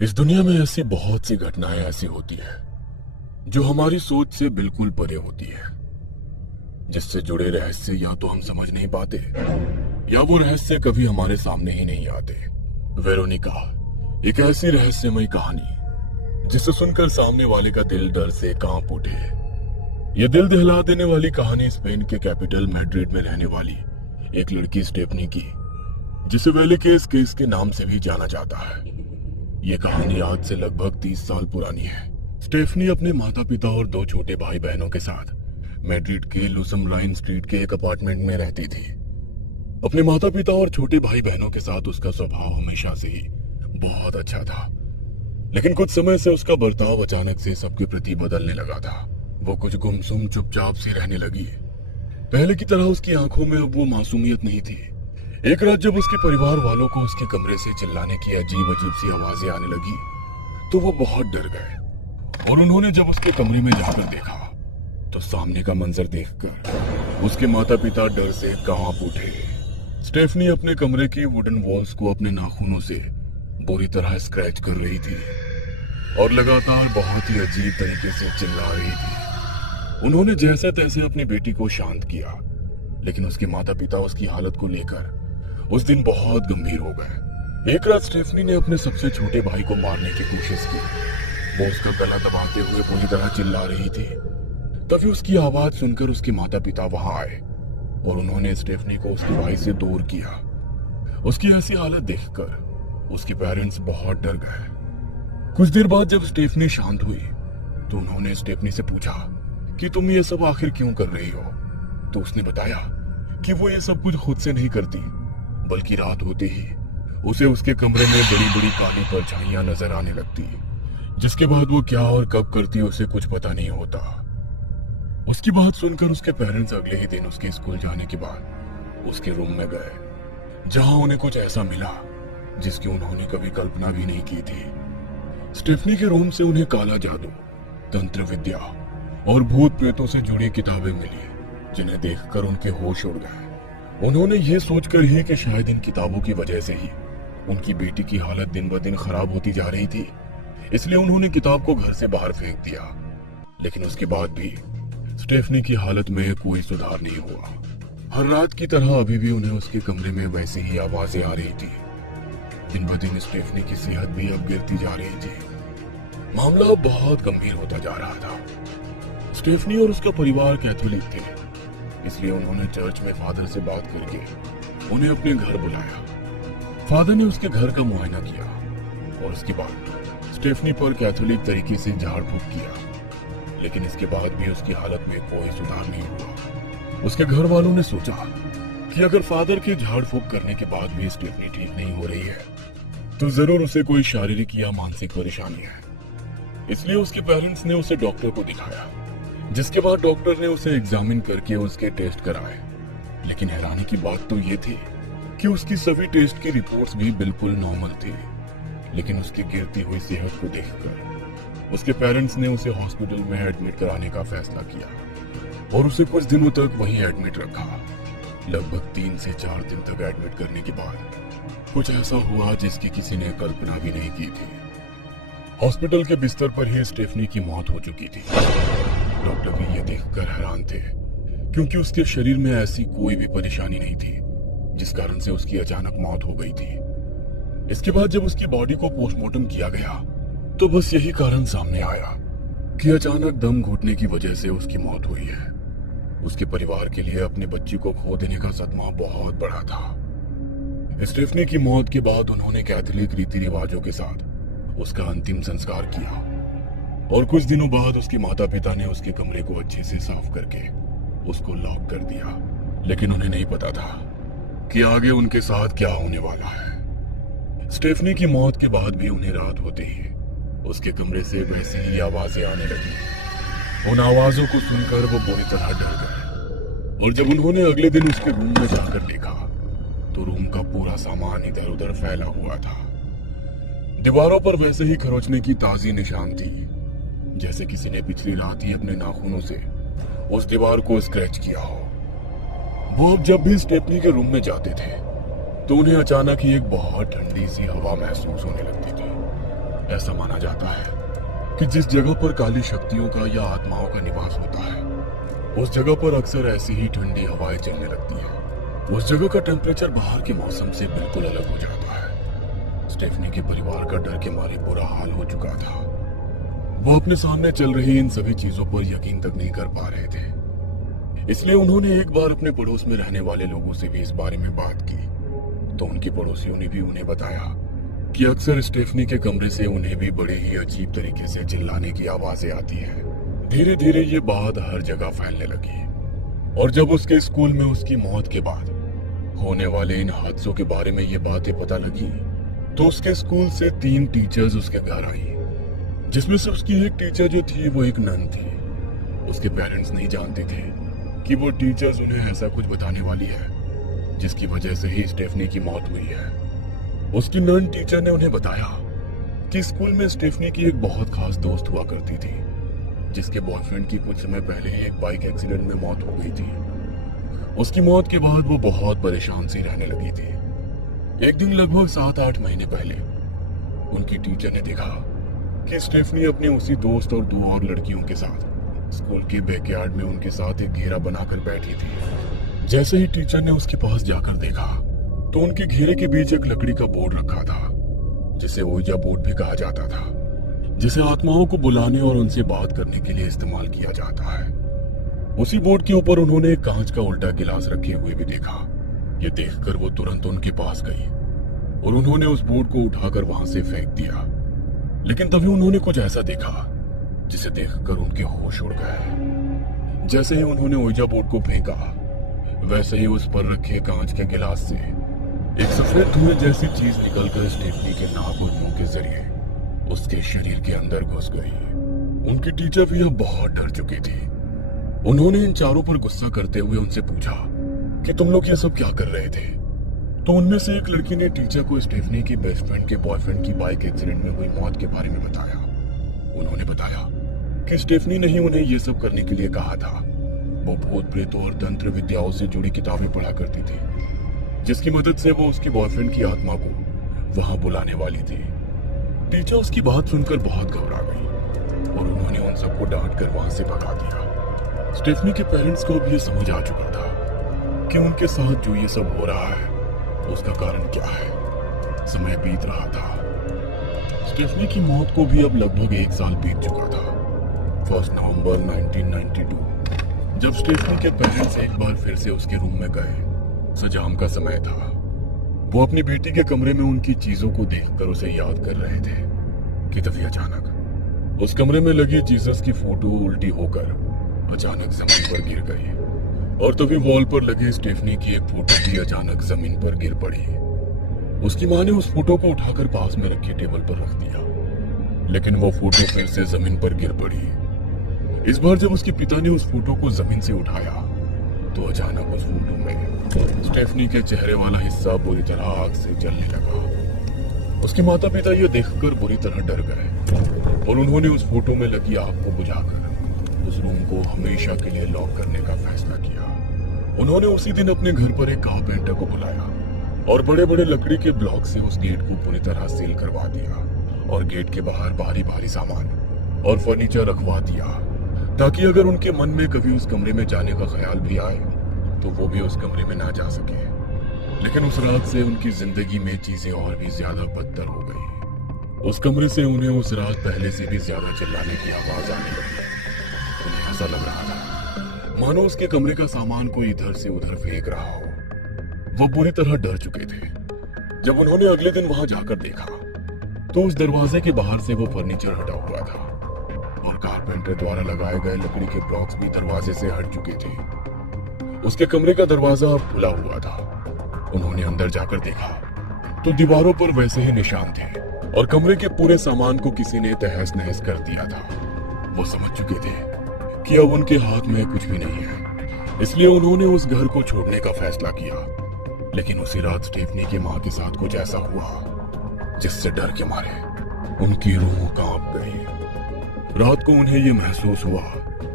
इस दुनिया में ऐसी बहुत सी घटनाएं ऐसी होती है जो हमारी सोच से बिल्कुल परे होती है, जिससे जुड़े रहस्य या तो हम समझ नहीं पाते या वो रहस्य कभी हमारे सामने ही नहीं आते। वेरोनिका एक ऐसी रहस्यमय कहानी जिसे सुनकर सामने वाले का दिल डर से कांप उठे। यह दिल दहला देने वाली कहानी स्पेन के कैपिटल मैड्रिड में रहने वाली एक लड़की स्टेफनी की, जिसे वैली केस के नाम से भी जाना जाता है। ये कहानी आज से लगभग 30 साल पुरानी है। स्टेफनी अपने माता पिता और 2 छोटे भाई बहनों के साथ मैड्रिड के लुसम लाइन स्ट्रीट के एक अपार्टमेंट में रहती थी। अपने माता पिता और छोटे भाई बहनों के साथ उसका स्वभाव हमेशा से ही बहुत अच्छा था, लेकिन कुछ समय से उसका बर्ताव अचानक से सबके प्रति बदलने लगा था। वो कुछ गुमसुम चुपचाप सी रहने लगी। पहले की तरह उसकी आंखों में अब वो मासूमियत नहीं थी। एक रात जब उसके परिवार वालों को उसके कमरे से चिल्लाने की अजीब अजीब सी आवाजें आने लगी तो वो बहुत डर गए, और उन्होंने जब उसके कमरे में जाकर देखा तो सामने का मंजर देखकर उसके माता पिता डर से कांप उठे। स्टेफनी अपने कमरे की वुडन वॉल्स को अपने नाखूनों से बुरी तरह स्क्रैच कर रही थी और लगातार बहुत ही अजीब तरीके से चिल्ला रही थी। उन्होंने जैसे तैसे अपनी बेटी को शांत किया, लेकिन उसके माता पिता उसकी हालत को लेकर उस दिन बहुत गंभीर हो गए। एक रात स्टेफनी ने अपने सबसे छोटे भाई को मारने की कोशिश की। वो उसका गला दबाते हुए पूरी तरह चिल्ला रही थी। तभी उसकी आवाज सुनकर उसके माता पिता वहां आए और उन्होंने स्टेफनी को उसके भाई से दूर किया। उसकी ऐसी हालत देखकर उसके पेरेंट्स बहुत डर गए। कुछ देर बाद जब स्टेफनी शांत हुई तो उन्होंने स्टेफनी से पूछा कि तुम ये सब आखिर क्यों कर रही हो। तो उसने बताया कि वो ये सब कुछ खुद से नहीं करती, बल्कि रात होते ही उसे उसके कमरे में बड़ी बड़ी काली परछाइयां नजर आने लगती, जिसके बाद वो क्या और कब करती उसे कुछ पता नहीं होता। उसकी बात सुनकर उसके पेरेंट्स अगले ही दिन उसके स्कूल जाने के बाद उसके रूम में गए, जहां उन्हें कुछ ऐसा मिला जिसकी उन्होंने कभी कल्पना भी नहीं की थी। स्टेफनी के रूम से उन्हें काला जादू, तंत्र विद्या और भूत प्रेतों से जुड़ी किताबें मिली, जिन्हें देखकर उनके होश उड़ गए। उन्होंने ये सोचकर ही कि शायद इन किताबों की वजह से ही उनकी बेटी की हालत दिन ब दिन खराब होती जा रही थी, इसलिए उन्होंने किताब को घर से बाहर फेंक दिया। लेकिन उसके बाद भी स्टेफनी की हालत में कोई सुधार नहीं हुआ। हर रात की तरह अभी भी उन्हें उसके कमरे में वैसी ही आवाजें आ रही थी। दिन ब दिन स्टेफनी की सेहत भी अब गिरती जा रही थी। मामला अब बहुत गंभीर होता जा रहा था। स्टेफनी और उसका परिवार कैथोलिक थे, इसलिए उन्होंने चर्च में फादर से बात करके उन्हें अपने घर बुलाया। फादर ने उसके घर का मुआयना किया और उसके बाद स्टेफनी पर कैथोलिक तरीके से झाड़ फूक किया, लेकिन इसके बाद भी उसकी हालत में कोई सुधार नहीं हुआ। उसके घर वालों ने सोचा कि अगर फादर के झाड़ फूक करने के बाद भी स्टेफनी ठीक नहीं हो रही है तो जरूर उसे कोई शारीरिक या मानसिक परेशानी है। इसलिए उसके पेरेंट्स ने उसे डॉक्टर को दिखाया, जिसके बाद डॉक्टर ने उसे एग्जामिन करके उसके टेस्ट कराए। लेकिन हैरानी की बात तो ये थी कि उसकी सभी टेस्ट की रिपोर्ट्स भी बिल्कुल नॉर्मल थी। लेकिन उसकी गिरती हुई सेहत को देखकर उसके पेरेंट्स ने उसे हॉस्पिटल में एडमिट कराने का फैसला किया और उसे कुछ दिनों तक वहीं एडमिट रखा। लगभग 3 से 4 दिन तक एडमिट करने के बाद कुछ ऐसा हुआ जिसकी किसी ने कल्पना भी नहीं की थी। हॉस्पिटल के बिस्तर पर ही स्टेफनी की मौत हो चुकी थी। डॉक्टर भी ये देखकर हैरान थे, क्योंकि उसके शरीर में ऐसी कोई भी परेशानी नहीं थी जिस कारण से उसकी अचानक मौत हो गई थी। इसके बाद जब उसकी बॉडी को पोस्टमार्टम किया गया तो बस यही कारण सामने आया कि अचानक दम घुटने की वजह से उसकी मौत हुई है। उसके परिवार के लिए अपने बच्ची को खो देने का सदमा बहुत बड़ा था। स्टेफनी की मौत के बाद उन्होंने कैथोलिक रीति रिवाजों के साथ उसका अंतिम संस्कार किया और कुछ दिनों बाद उसके माता पिता ने उसके कमरे को अच्छे से साफ करके उसको लॉक कर दिया। लेकिन उन्हें नहीं पता था कि आगे उनके साथ क्या होने वाला है। स्टेफनी की मौत के बाद भी उन्हें रात होते ही उसके कमरे से वैसी ही आवाजें आने लगी। उन आवाजों को सुनकर वो बुरी तरह डर गए, और जब उन्होंने अगले दिन उसके रूम में जाकर देखा तो रूम का पूरा सामान इधर उधर फैला हुआ था। दीवारों पर वैसे ही खरोचने की ताजी निशान थी, जैसे किसी ने पिछली रात ही अपने नाखूनों से उस दीवार को स्क्रैच किया हो। वो अब जब भी स्टेफनी के रूम में जाते थे तो उन्हें अचानक ही एक बहुत ठंडी सी हवा महसूस होने लगती थी। ऐसा माना जाता है कि जिस जगह पर काली शक्तियों का या आत्माओं का निवास होता है, उस जगह पर अक्सर ऐसी ही ठंडी हवाएं चलने लगती है। उस जगह का टेम्परेचर बाहर के मौसम से बिल्कुल अलग हो जाता है। स्टेफनी के परिवार का डर के मारे बुरा हाल हो चुका था। वो अपने सामने चल रही इन सभी चीजों पर यकीन तक नहीं कर पा रहे थे। इसलिए उन्होंने एक बार अपने पड़ोस में रहने वाले लोगों से भी इस बारे में बात की, तो उनकी पड़ोसियों ने भी उन्हें बताया कि अक्सर स्टेफनी के कमरे से उन्हें भी बड़े ही अजीब तरीके से चिल्लाने की आवाजें आती है। धीरे धीरे ये बात हर जगह फैलने लगी, और जब उसके स्कूल में उसकी मौत के बाद होने वाले इन हादसों के बारे में ये बातें पता लगी, तो उसके स्कूल से 3 टीचर्स उसके घर आई, जिसमें से उसकी एक टीचर जो थी वो एक नन थी। उसके पेरेंट्स नहीं जानते थे कि वो टीचर्स उन्हें ऐसा कुछ बताने वाली है जिसकी वजह से ही स्टेफनी की मौत हुई है। उसकी नन टीचर ने उन्हें बताया कि स्कूल में स्टेफनी की एक बहुत खास दोस्त हुआ करती थी, जिसके बॉयफ्रेंड की कुछ समय पहले एक बाइक एक्सीडेंट में मौत हो गई थी। उसकी मौत के बाद वो बहुत परेशान सी रहने लगी थी। एक दिन लगभग 7-8 महीने पहले उनकी टीचर ने देखा कि स्टेफनी अपने उसी दोस्त और 2 और लड़कियों के साथ स्कूल के बैकयार्ड में उनके साथ एक घेरा बनाकर बैठी थी। जैसे ही टीचर ने उसके पास जाकर देखा, तो उनके घेरे के बीच एक लकड़ी का बोर्ड रखा था, जिसे ओइजा बोर्ड भी कहा जाता था, जिसे आत्माओं को बुलाने और उनसे बात करने के लिए इस्तेमाल किया जाता है। उसी बोर्ड के ऊपर उन्होंने एक कांच का उल्टा गिलास रखे हुए भी देखा। ये देखकर वो तुरंत उनके पास गई और उन्होंने उस बोर्ड को उठाकर वहां से फेंक दिया। लेकिन तभी उन्होंने कुछ ऐसा देखा जिसे देखकर उनके होश उड़ गए। जैसे ही उन्होंने ओइजा बोर्ड को फेंका, वैसे ही उस पर रखे कांच के गिलास से एक सफेद धुएं जैसी चीज निकलकर स्टेफनी के नाक और मुंह के जरिए उसके शरीर के अंदर घुस गई। उनकी टीचर भी अब बहुत डर चुकी थी। उन्होंने इन चारों पर गुस्सा करते हुए उनसे पूछा कि तुम लोग ये सब क्या कर रहे थे। तो उनमें से एक लड़की ने टीचर को स्टेफनी की बेस्ट फ्रेंड के बॉयफ्रेंड की बाइक एक्सीडेंट में हुई मौत के बारे में बताया। उन्होंने बताया कि स्टेफनी ने ही उन्हें ये सब करने के लिए कहा था। वो भूत प्रेतों और तंत्र विद्याओं से जुड़ी किताबें पढ़ा करती थी, जिसकी मदद से वो उसकी बॉयफ्रेंड की आत्मा को वहां बुलाने वाली थी। टीचर उसकी बात सुनकर बहुत घबरा गई और उन्होंने उन सबको डांट कर वहां से भगा दिया। स्टेफनी के पेरेंट्स को अब ये समझ आ चुका था कि उनके साथ जो ये सब हो रहा है उसका कारण क्या है। समय बीत रहा था। स्टेफनी की मौत को भी अब लगभग 1 साल बीत चुका था। 1 नवंबर 1992 जब स्टेफनी के पेरेंट्स एक बार फिर से उसके रूम में गए, सजाम का समय था। वो अपनी बेटी के कमरे में उनकी चीजों को देखकर उसे याद कर रहे थे कि तभी अचानक उस कमरे में लगी जीसस की फोटो उल्टी होकर अचानक जमीन पर गिर गई, और तभी वॉल पर लगे स्टेफनी की एक फोटो भी अचानक जमीन पर गिर पड़ी। उसकी मां ने उस फोटो को उठाकर पास में रखी टेबल पर रख दिया, लेकिन वो फोटो फिर से जमीन पर गिर पड़ी। इस बार जब उसके पिता ने उस फोटो को जमीन से उठाया, तो अचानक उस फोटो में स्टेफनी के चेहरे वाला हिस्सा बुरी तरह आग से जलने लगा। उसके माता पिता ये देखकर बुरी तरह डर गए और उन्होंने उस फोटो में लगी आग को बुझाकर उस रूम को हमेशा के लिए लॉक करने का फैसला किया। उन्होंने उसी दिन अपने घर पर एक कारपेंटर को बुलाया और बड़े बड़े लकड़ी के ब्लॉक से उस गेट को पूरी तरह सील करवा दिया और गेट के बाहर भारी भारी सामान और फर्नीचर रखवा दिया, ताकि अगर उनके मन में कभी उस कमरे में जाने का ख्याल भी आए तो वो भी उस कमरे में ना जा सके। लेकिन उस रात से उनकी जिंदगी में चीजें और भी ज्यादा बदतर हो गई। उस कमरे से उन्हें उस रात पहले से भी ज्यादा चिल्लाने की आवाज आने लगी। उन्हें ऐसा लग रहा था मानो उसके कमरे का सामान कोई इधर से उधर फेंक रहा हो। वो बुरी तरह डर चुके थे। जब उन्होंने अगले दिन वहां जाकर देखा, तो उस दरवाजे के बाहर से वो फर्नीचर हटा हुआ था और कारपेंटर द्वारा लगाए गए लकड़ी के ब्लॉक्स भी दरवाजे से हट चुके थे। उसके कमरे का दरवाजा अब खुला हुआ था। उन्होंने अंदर जाकर देखा तो दीवारों पर वैसे ही निशान थे और कमरे के पूरे सामान को किसी ने तहस नहस कर दिया था। वो समझ चुके थे कि अब उनके हाथ में कुछ भी नहीं है, इसलिए उन्होंने उस घर को छोड़ने का फैसला किया। लेकिन उसी रात स्टेफनी की मां के साथ कुछ ऐसा हुआ जिससे डर के मारे उनकी रूह कांप गई। रात को उन्हें यह महसूस हुआ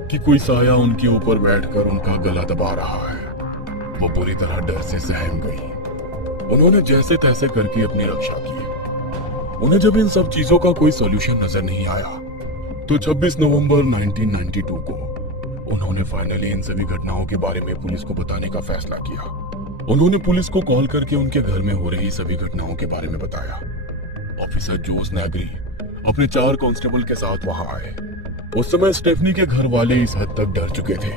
कि कोई साया उनके ऊपर बैठकर उनका गला दबा रहा है। वो बुरी तरह डर से सहम गई। उन्होंने जैसे तैसे करके अपनी रक्षा की। उन्हें जब इन सब चीजों का कोई सॉल्यूशन नजर नहीं आया तो 26 नवंबर 1992 को उन्होंने फाइनली इन सभी घटनाओं के बारे में पुलिस को बताने का फैसला किया। उन्होंने पुलिस को कॉल करके उनके घर में हो रही सभी घटनाओं के बारे में बताया। ऑफिसर जोस नैगरी अपने 4 कांस्टेबल के साथ वहां आए। उस समय स्टेफनी के घर वाले इस हद तक डर चुके थे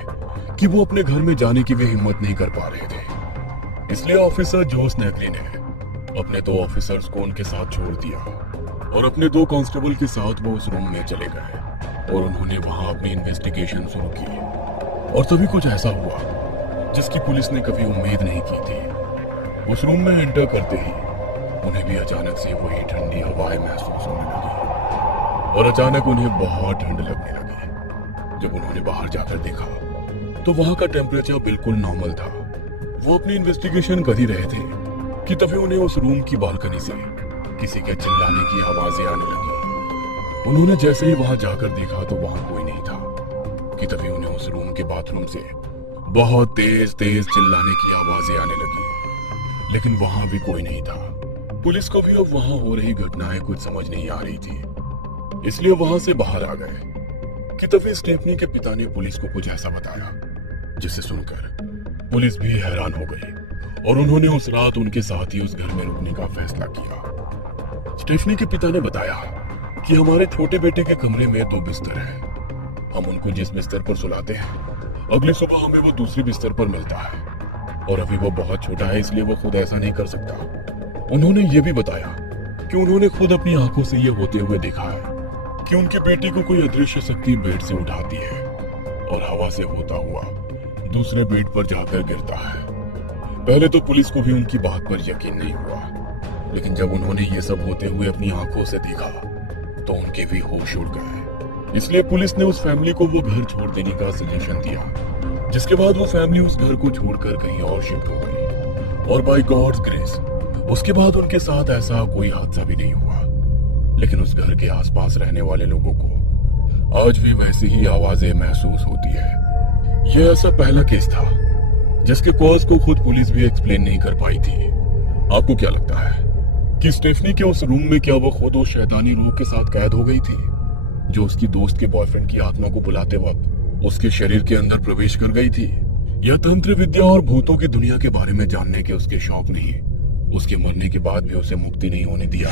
कि वो अपने घर में जाने की वे हिम्मत नहीं कर पा रहे थे। इसलिए ऑफिसर जोस नैगरी ने अपने 2 ऑफिसर्स को उनके साथ छोड़ दिया और अपने 2 कांस्टेबल के साथ वो उस रूम में चले गए और उन्होंने वहां अपनी इन्वेस्टिगेशन शुरू की। और तभी कुछ ऐसा हुआ जिसकी पुलिस ने कभी उम्मीद नहीं की थी। उस रूम में एंटर करते ही उन्हें भी अचानक से वही ठंडी हवाएं महसूस होने लगी और अचानक उन्हें बहुत ठंड लगने लगी। जब उन्होंने बाहर जाकर देखा तो वहां का टेम्परेचर बिल्कुल नॉर्मल था। वो अपनी इन्वेस्टिगेशन कर ही रहे थे कि तभी उन्हें उस रूम की बालकनी से किसी के चिल्लाने की आवाजें आने लगी। उन्होंने जैसे ही वहां जाकर देखा तो वहां कोई नहीं था कि तभी उन्हें उस रूम के बाथरूम से बहुत तेज तेज चिल्लाने की आवाजें आने लगी, लेकिन वहां भी कोई नहीं था। पुलिस को भी अब वहां हो रही घटनाएं कुछ समझ नहीं आ रही थी, इसलिए वहां से बाहर आ गए कि तभी स्टेफनी के पिता ने पुलिस को कुछ ऐसा बताया जिसे सुनकर पुलिस भी हैरान हो गई और उन्होंने उस रात उनके साथ ही उस घर में रुकने का फैसला किया। स्टेफनी के पिता ने बताया कि हमारे छोटे बेटे के कमरे में 2 बिस्तर हैं। हम उनको जिस बिस्तर पर सुलाते हैं अगली सुबह हमें वो दूसरी बिस्तर पर मिलता है और अभी वो बहुत छोटा है इसलिए वो खुद ऐसा नहीं कर सकता। उन्होंने ये भी बताया कि उन्होंने खुद अपनी आंखों से ये होते हुए देखा है कि उनके बेटे को कोई अदृश्य शक्ति बेड से उठाती है और हवा से होता हुआ दूसरे बेड पर जाकर गिरता है। पहले तो पुलिस को भी उनकी बात पर यकीन नहीं हुआ, लेकिन जब उन्होंने ये सब होते हुए अपनी आंखों से देखा तो उनके भी होश उड़ गए। इसलिए पुलिस ने उस फैमिली को वो घर छोड़ देने का सजेशन दिया, जिसके बाद वो फैमिली उस घर को छोड़कर कहीं और शिफ्ट हो गई और बाय गॉड्स ग्रेस उसके बाद उनके साथ ऐसा कोई हादसा भी नहीं हुआ। लेकिन उस घर के आसपास रहने वाले लोगों को आज भी वैसी ही आवाजें महसूस होती है। यह ऐसा पहला केस था जिसके कॉज को खुद पुलिस भी एक्सप्लेन नहीं कर पाई थी। आपको क्या लगता है कि स्टेफनी के उस रूम में क्या वो खुद उस शैतानी रूह के साथ कैद हो गई थी जो उसकी दोस्त के बॉयफ्रेंड की आत्मा को बुलाते वक्त उसके शरीर के अंदर प्रवेश कर गई थी? यह तंत्र विद्या और भूतों की दुनिया के बारे में जानने के उसके शौक नहीं, उसके मरने के बाद भी उसे मुक्ति नहीं होने दिया।